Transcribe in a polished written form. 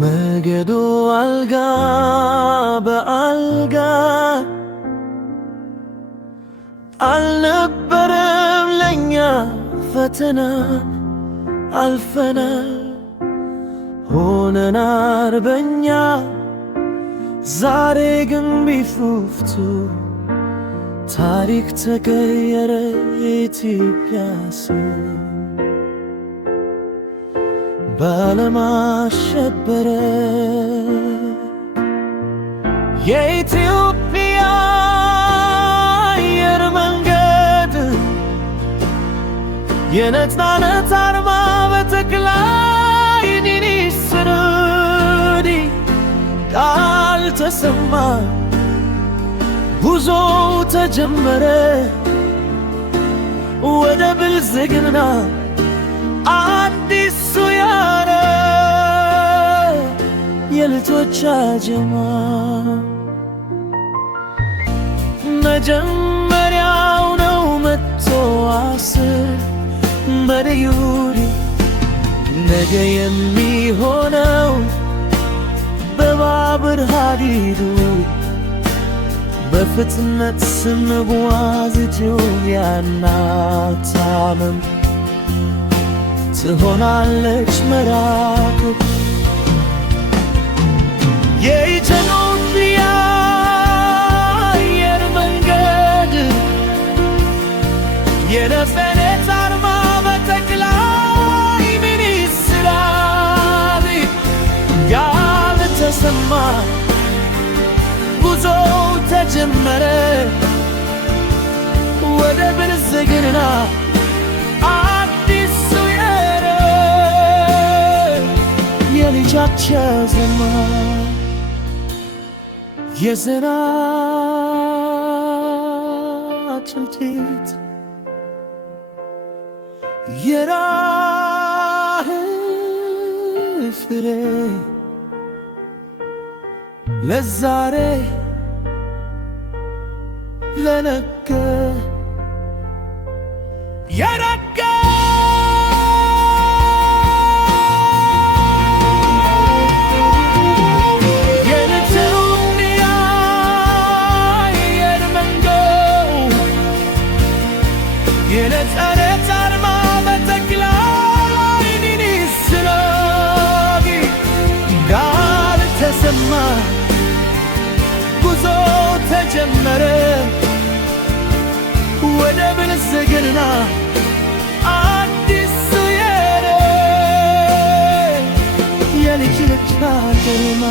መገዶ አልጋ በአልጋ አልነበረም ለኛ ፈተና አልፈናል ሆነን አርበኛ ዛሬ ግን ቢሾፍቱ ታሪክ ተቀየረ የኢትዮጵያ ስም በዓለም አሸበረ የኢትዮጵያ አየር መንገድ የነፃነት አርማ በጠቅላይ ሚኒስትር ቃል ተሰማ ጉዞ ተጀመረ ወደ ብልጽግና አዲሱ ያረ የልጆች አጀማ መጀመሪያው ነው መቶ 10 በዩሪ ነገ የሚሆነው በባቡር ሀዲዱ በፍጥነት ስንጓዝ ኢትዮጵያና ታመም ትሆናለች መራክብ የኢትዮጵያ አየር መንገድ የነፃነት አርማ በጠቅላይ ሚኒስትር ቃል ተሰማ ጉዞ ተጀመረ ወደ ብልጽግና አዲሱ ያረ የልጃቸው ዘመን የዘራችን ጭንቀት የራህ ፍሬ ለዛሬ ለነገ የረጋ የኢትዮጵያ አየር መንገድ የነፃነት አርማ በጠቅላይ ሚኒስትር ቃል ተሰማ ጉዞ ተጀመረ ወደ ብልጽግና አዲሱ ያረ የልጅ ልጅ አርማ